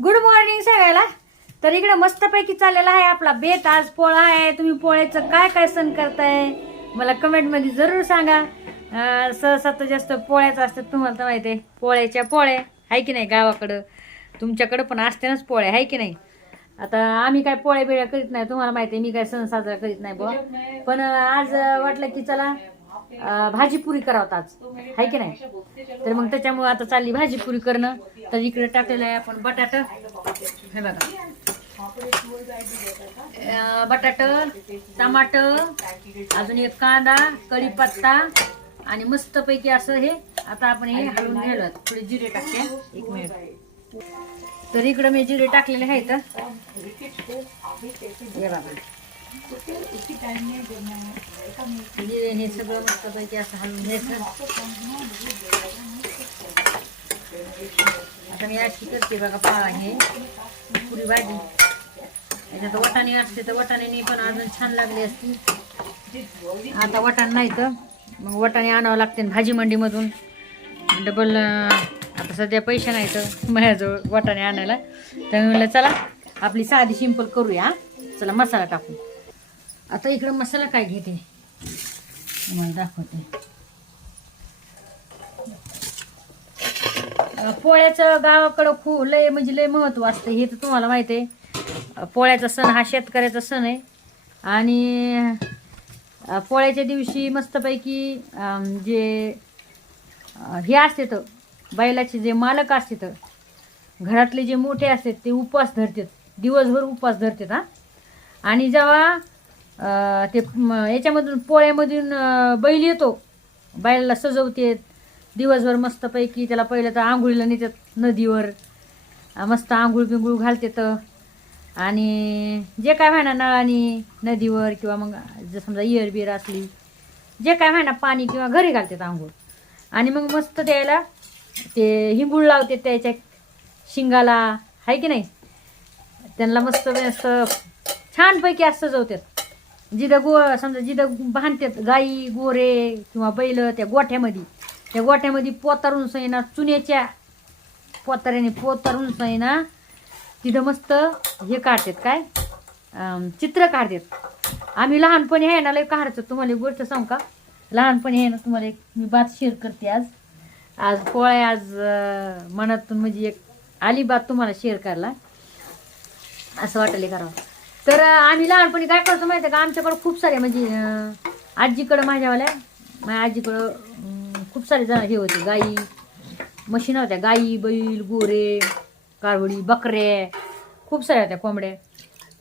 Good morning सगळ्याला. तर इकडे मस्तपैकी चाललेला आहे आपला बेत. आज पोळा आहे. तुम्ही पोळ्याचं काय काय सण करताय? मला कमेंटमध्ये जरूर सांगा. सहसा तर जास्त पोळ्याचं असतं तुम्हाला तर माहिती आहे. पोळ्याच्या पोळ्या. आहे की नाही गावाकडं? तुमच्याकडं पण असते नाच पोळ्या. आहे की नाही? आता आम्ही काय पोळ्या बिळ्या करीत नाही. तुम्हाला माहिती आहे मी काय सण साजरा करीत नाही बुवा. पण आज वाटलं की चला भाजीपुरी करावं आज आहे की नाही? तर मग त्याच्यामुळे आता चालली भाजीपुरी करणं. तर इकडे टाकलेलं आहे आपण बटाट. हे बघा. बटाट टमाट अजून एक कांदा कढीपत्ता आणि मस्तपैकी असं हे आता आपण हे हलवून घ्यायला. थोडे जिरे टाकते. एक मिनिट. तर इकडं मी जिरे टाकलेले आहेत. हे बघा. जिरे हे सगळं मस्तपैकी असं हलवून घ्यायचं. आता मी अशी करते बघा पाळा हे. पुरी भाजी. याच्यात वटाणे असते तर वटाण्याने पण अजून छान लागली असती. आता वटाण नाही तर मग वटाणे आणावं लागते भाजी मंडीमधून. डबल आता सध्या पैसे नाही तर माझ्याजवळ वटाणे आणायला. तर मी म्हणलं चला आपली साधी सिंपल करूया चला मसाला टाकू. आता इकडं मसाला काय घेते? तुम्हाला दाखवते. पोळ्याचं गावाकडं खूप लय म्हणजे लय महत्त्व असतं हे तर तुम्हाला माहिती आहे. पोळ्याचा सण हा शेतकऱ्याचा सण आहे. आणि पोळ्याच्या दिवशी मस्तपैकी जे हे असते तर बैलाचे जे मालक असते तर घरातले जे मोठे असतात ते उपवास धरतात. दिवसभर उपवास धरतात हां. आणि जेव्हा ते याच्यामधून पोळ्यामधून बैल येतो. बैलाला सजवतात. दिवसभर मस्तपैकी त्याला पहिलं तर आंघोळीला नेतात नदीवर. मस्त आंघोळ बिंघोळ घालतात. आणि जे काय म्हणा नळानी नदीवर किंवा मग जर समजा इयरबियर असली जे काय म्हणा पाणी किंवा घरी घालतात आंघोळ. आणि मग मस्त द्यायला ते हिंगूळ लावते त्याच्या शिंगाला. आहे की नाही? त्यांना मस्त मस्त छानपैकी असं सजवतात. जिथं गो समजा जिथं बांधतात गाई गोरे किंवा बैल त्या गोठ्यामध्ये त्या गोठ्यामध्ये पोतारून सैना चुन्याच्या पोताऱ्याने पोतारून सैना तिथं मस्त हे काढतात काय? चित्र काढतात. आम्ही लहानपणी आहे ना लय काढायचं तुम्हाला एक गोष्ट सांगू का? लहानपणी आहे ना तुम्हाला एक मी बात शेअर करते आज. आज पोळ्या आज मनातून म्हणजे एक आली बात तुम्हाला शेअर करायला. असं वाटले करावं. तर आम्ही लहानपणी काय करतो माहिती आहे का? आमच्याकडं खूप सारे म्हणजे आजीकडं माझ्यावाल्या माझ्या आजीकडं खूप सारे जण हे होते. गाई मशीन होत्या. गाई बैल गोरे कारवडी बकरे खूप साऱ्या होत्या कोंबड्या.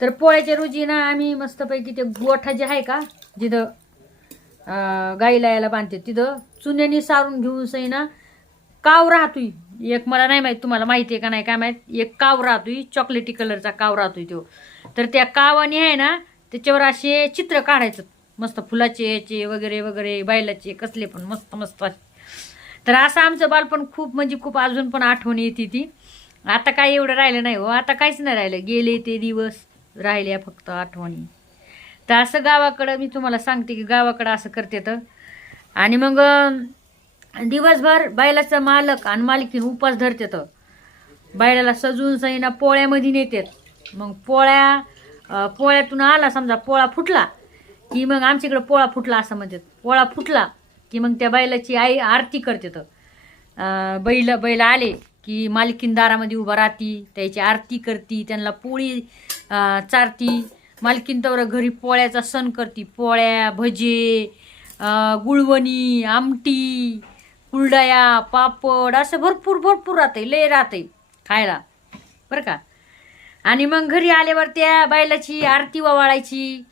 तर पोळ्याच्या रोजी ना आम्ही मस्तपैकी ते गोठा जे आहे का जिथं गाईला यायला बांधते तिथं चुन्याने सारून घेऊन सई ना काव राहतोय. एक मला नाही माहीत तुम्हाला माहिती आहे का नाही काय माहीत? एक काव राहतोय चॉकलेटी कलरचा काव राहतोय तो. तर त्या कावाने आहे ना त्याच्यावर असे चित्र काढायचं. मस्त फुलाचे याचे वगैरे वगैरे बैलाचे कसले पण मस्त मस्त तर असं आमचं बालपण खूप म्हणजे खूप अजून पण आठवण येते ती. आता काय एवढं राहिलं नाही हो. आता काहीच नाही राहिलं. गेले ते दिवस राहिल्या फक्त आठवणी. तर असं गावाकडं मी तुम्हाला सांगते की गावाकडं असं करते तर. आणि मग दिवसभर बैलाचा मालक आणि मालकीन उपास धरते तर. बैलाला सजून सईना पोळ्यामध्ये नेतात. मग पोळ्या अं, पोळ्यातून आला समजा पोळा फुटला की मग आमच्याकडे पोळा फुटला असं म्हणतात. पोळा फुटला की मग त्या बैलाची आई आरती करते तर. अं, बैल बैल आले की मालकीन दारामध्ये उभा राहती त्याची आरती करती त्यांना पोळी अं, चारती. मालकीन तर घरी पोळ्याचा सण करती. पोळ्या भजे अं, गुळवणी आमटी कुरडया पापड असं भरपूर भरपूर राहते लय राहते खायला. बरं का? आणि मग घरी आल्यावर त्या बैलाची आरती वावाळायची.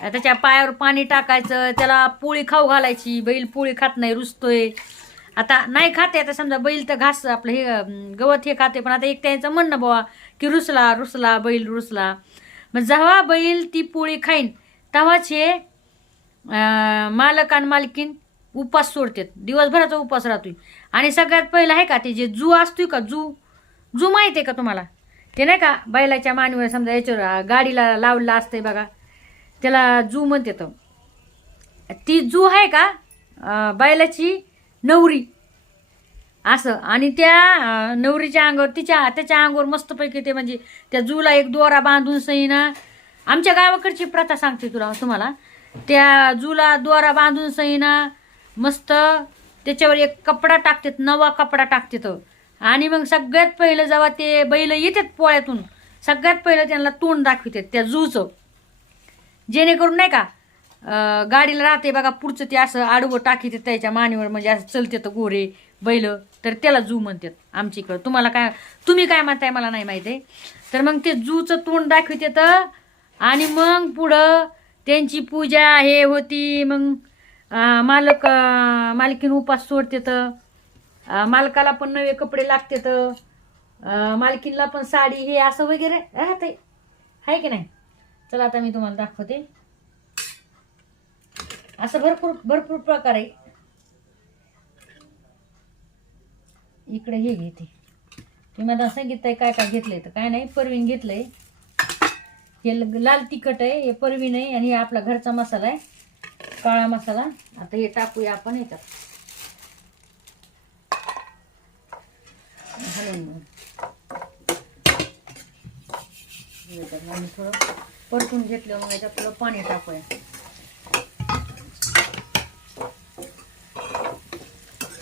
त्याच्या पायावर पाणी टाकायचं त्याला पोळी खाऊ घालायची. बैल पोळी खात नाही रुजतोय आता नाही खाते आता समजा बैल तर घास आपलं हे गवत हे खाते पण आता एक त्यांचं म्हणणं बाबा की रुसला रुसला बैल रुसला. मग जेव्हा बैल ती पोळी खाईन तेव्हाच हे मालक आणि मालकीन उपास सोडतात. दिवसभराचा उपास राहतोय. आणि सगळ्यात पहिलं आहे का ते जे जू असतोय का जू? जू माहिती आहे का तुम्हाला? ते नाही का बैलाच्या मानवीवर समजा याच्यावर गाडीला लावलेलं असतंय बघा. त्याला जू म्हणते ती. जू आहे का बैलाची नवरी. असं. आणि त्या नवरीच्या अंगावर तिच्या त्याच्या अंगावर मस्तपैकी ते म्हणजे त्या जूला एक दोरा बांधून सईना आमच्या गावाकडची प्रथा सांगते तुला तुम्हाला. त्या जूला दोरा बांधून सईना मस्त त्याच्यावर एक कपडा टाकतात नवा कपडा टाकतात. आणि मग सगळ्यात पहिलं जेव्हा ते बैल येतात पोळ्यातून सगळ्यात पहिलं त्यांना तोंड दाखवितात त्या जूचं. जेणेकरून नाही का गाडीला राहते बघा पुढचं ते असं आडवं टाकीत त्याच्या मानेवर म्हणजे असं चलते तर गोरे बैल तर त्याला जू म्हणतात आमच्या इकडं. तुम्हाला काय तुम्ही काय म्हणताय मला नाही माहिती आहे. तर मग ते जूचं तोंड दाखवित आणि मग पुढं त्यांची पूजा हे होती मग मालक मालकीन उपास सोडते तर मालकाला पण नवे कपडे लागते तर मालकीनला पण साडी हे असं वगैरे राहते. आहे की नाही? चला आता मी तुम्हाला दाखवते. असं भरपूर भरपूर प्रकार आहे. इकडे हे घेते. मी मला सांगितलंय काय काय घेतलंय तर काय नाही परवीन घेतलंय. हे ल- लाल तिखट आहे हे परवीन आहे आणि हे आपला घरचा मसाला आहे. काळा मसाला. आता हे टाकूया आपण याच्यात घालून घेऊ. याच्यात आम्ही थोडं परतून घेतलं मग याच्यात थोडं पाणी टाकूया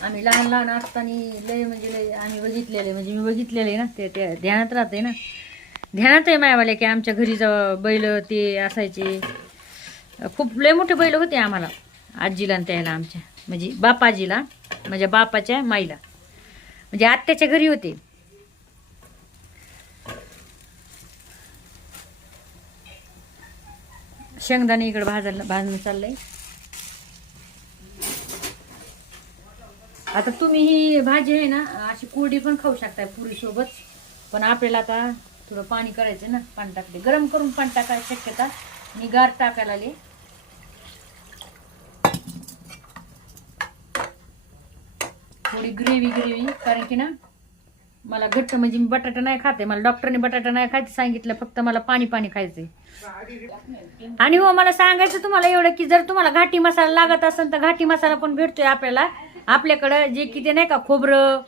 आम्ही लहान लहान असताना लय म्हणजे लय आम्ही बघितलेले म्हणजे मी बघितलेले ना ते त्या ध्यानात राहते ना ध्यानात आहे मायावाले की आमच्या घरी बैल ते असायचे खूप लय मोठे बैल होते आम्हाला आजीला आणि त्याला आमच्या म्हणजे बापाजीला माझ्या बापाच्या माईला म्हणजे आत्याच्या घरी होते. शेंगदाणे इकडे भाजायला भाजणं चाललंय. आता तुम्ही ही भाजी आहे ना अशी कोरडी पण खाऊ शकताय पुरीसोबत. पण आपल्याला आता थोडं पाणी करायचं ना पाणी टाकले गरम करून पाणी टाकायची शक्यता. मी गार टाकायला आले. थोडी ग्रेव्ही ग्रेव्ही. कारण की ना मला घट्ट म्हणजे मी बटाटा नाही खाते मला डॉक्टरने बटाटा नाही खायचं सांगितलं फक्त मला पाणी पाणी खायचंय. आणि हो मला सांगायचं तुम्हाला एवढं की जर तुम्हाला घाटी मसाला लागत असेल तर घाटी मसाला पण भेटतोय आपल्याला. आपल्याकडं जे की ते नाही का खोबरं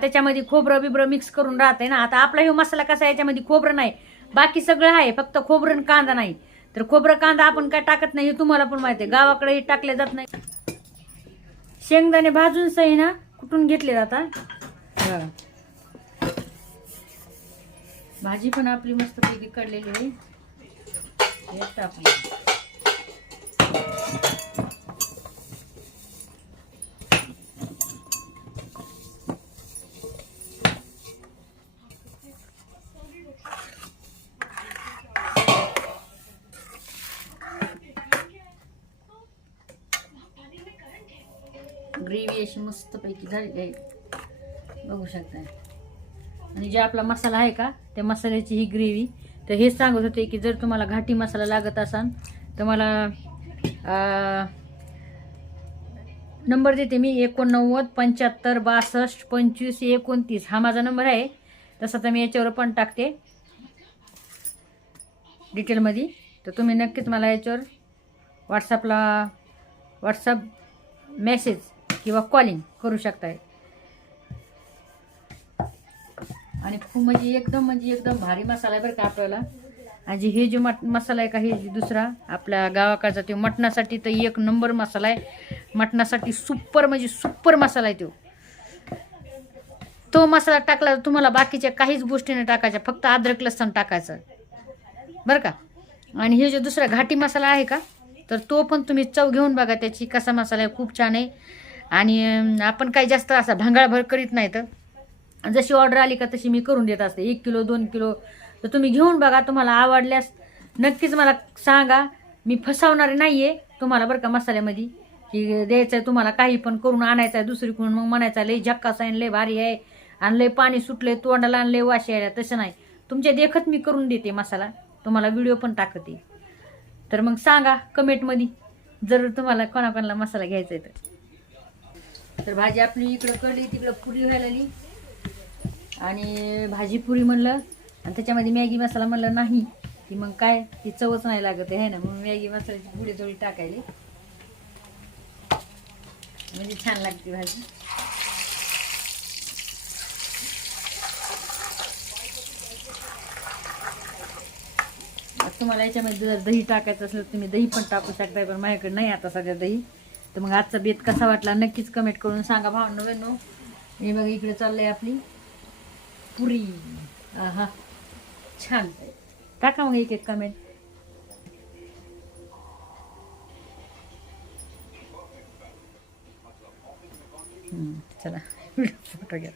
त्याच्यामध्ये खोबरं बिबरं मिक्स करून राहतंय ना. आता आपला हे मसाला कसा आहे याच्यामध्ये खोबरं नाही. बाकी सगळं आहे फक्त खोबरं आणि कांदा नाही. तर खोबरं कांदा आपण काय टाकत नाही हे तुम्हाला पण माहिती आहे. गावाकडे हे टाकले जात नाही. शेंगदाणे भाजून सही ना कुठून घेतले जातात? बघा. भाजी पण आपली मस्तपैकी काढलेली आहे. हे टाकली ग्रेव्ही अशी मस्तपैकी झालेली आहे बघू शकता आणि जे आपला मसाला आहे का त्या मसाल्याची ही ग्रेव्ही तर हेच सांगत होते की जर तुम्हाला घाटी मसाला लागत असाल तर मला नंबर देते मी एकोणनव्वद पंच्याहत्तर बासष्ट पंचवीस एकोणतीस. हा माझा नंबर आहे. तसा तर मी याच्यावर पण टाकते. डिटेलमध्ये तर तुम्ही नक्कीच मला याच्यावर व्हॉट्सअपला व्हॉट्सअप मेसेज किंवा कॉलिंग करू शकताय. आणि खूप म्हणजे एकदम म्हणजे एकदम भारी मसाला आहे बरं का आपल्याला. आणि हे जो मट मसाला आहे का हे जे दुसरा आपल्या गावाकडचा तो मटणासाठी तर एक नंबर मसाला आहे. मटणासाठी सुपर म्हणजे सुपर मसाला आहे तो. तो मसाला टाकला तर तुम्हाला बाकीच्या काहीच गोष्टी नाही टाकायच्या फक्त अद्रक लसण टाकायचं. बरं का? आणि हे जो दुसरा घाटी मसाला आहे का तर तो पण तुम्ही चव घेऊन बघा त्याची कसा मसाला आहे खूप छान आहे. आणि आपण काही जास्त असा भांगाळभर करीत नाही तर जशी ऑर्डर आली का तशी मी करून देत असते. एक किलो दोन किलो तर तुम्ही घेऊन बघा तुम्हाला आवडल्यास नक्कीच मला सांगा. मी फसवणारे नाही आहे तुम्हाला बरं का मसाल्यामध्ये. की द्यायचं आहे तुम्हाला काही पण करून आणायचं आहे दुसरीकडून. मग म्हणायचं लय झक्कास आहे लय भारी आहे. आणि लय पाणी सुटले तोंडाला आणि लय वाशी यायला तसं नाही. तुमच्या देखत मी करून देते मसाला. तुम्हाला व्हिडिओ पण टाकते. तर मग सांगा कमेंटमध्ये जर तुम्हाला कोणाकोणाला मसाला घ्यायचा आहे तर. तर भाजी आपली इकडं कळली तिकडं पुरी व्हायला आली. आणि भाजी पुरी म्हणलं आणि त्याच्यामध्ये मॅगी मसाला म्हणलं नाही. की मग काय ती चवच नाही लागत आहे ना? मग मॅगी मसाल्याची पुढी जोडी टाकायली. म्हणजे छान लागते भाजी. तुम्हाला याच्यामध्ये जर दही टाकायचं असलं तुम्ही दही पण टाकू शकताय पण माझ्याकडे नाही आता सध्या दही. तर मग आजचा बेत कसा वाटला नक्कीच कमेंट करून सांगा भावनो बहिणो. हे बघा इकडे चाललंय आपली पुरी. हा छान. टाका मग एक एक कमेंट चला फोटो घ्या.